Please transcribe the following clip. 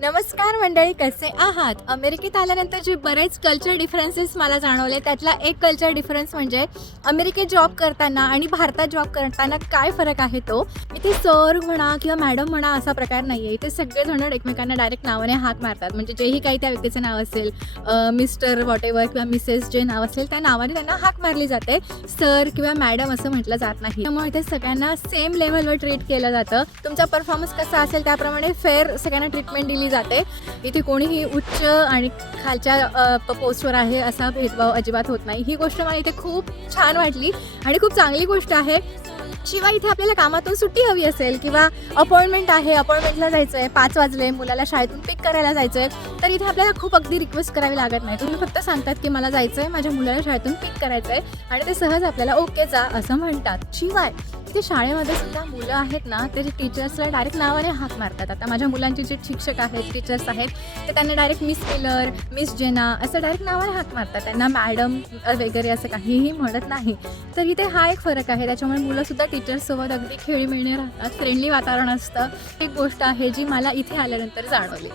नमस्कार मंडळी, कसे आहात? अमेरिकेत आल्यानंतर जे बरेच कल्चर डिफरन्सेस मला जाणवले, त्यातला एक कल्चर डिफरन्स म्हणजे अमेरिकेत जॉब करताना आणि भारतात जॉब करताना काय फरक आहे तो. इथे सर म्हणा किंवा मॅडम म्हणा असा प्रकार नाही आहे. इथे सगळेजण एकमेकांना डायरेक्ट नावाने हाक मारतात. म्हणजे जेही काही त्या व्यक्तीचं नाव असेल, मिस्टर वॉटेवर किंवा मिसेस जे नाव असेल त्या नावाने त्यांना हाक मारली जाते. सर किंवा मॅडम असं म्हटलं जात नाही. त्यामुळे इथे सगळ्यांना सेम लेव्हलवर ट्रीट केलं जातं. तुमचा परफॉर्मन्स कसा असेल त्याप्रमाणे फेअर सगळ्यांना ट्रीटमेंट दिली जाते. इथे कोणीही उच्च आणि खालच्या पोस्टवर आहे असा भेदभाव अजिबात होत नाही. ही गोष्ट मला इथे खूप छान वाटली आणि खूप चांगली गोष्ट आहे. शिवाय इथे आपल्याला कामातून सुट्टी हवी असेल किंवा अपॉइंटमेंट आहे, अपॉइंटमेंटला जायचं आहे, 5 वाजले, मुलाला शाळेतून पिक करायला जायचं आहे, तर इथे आपल्याला खूप अगदी रिक्वेस्ट करावी लागत नाही. तुम्ही फक्त सांगतात की मला जायचं आहे, माझ्या मुलाला शाळेतून पिक करायचं आहे आणि ते सहज आपल्याला ओके जा असं म्हणतात. शिवाय इथे शाळेमध्ये सुद्धा मुलं आहेत ना, ते टीचर्सला डायरेक्ट नावाने हाक मारतात. आता माझ्या मुलांचे जे शिक्षक आहेत, टीचर्स आहेत, ते त्यांना डायरेक्ट मिस मिलर, मिस जेना असं डायरेक्ट नावाने हाक मारतात. त्यांना मॅडम वगैरे असं काहीही म्हणत नाही. तर इथे हा एक फरक आहे. त्याच्यामुळे मुलंसुद्धा टीचर्ससोबत अगदी खेळीमेळीने राहतात, फ्रेंडली वातावरण असतं. एक गोष्ट आहे जी मला इथे आल्यानंतर जाणवली.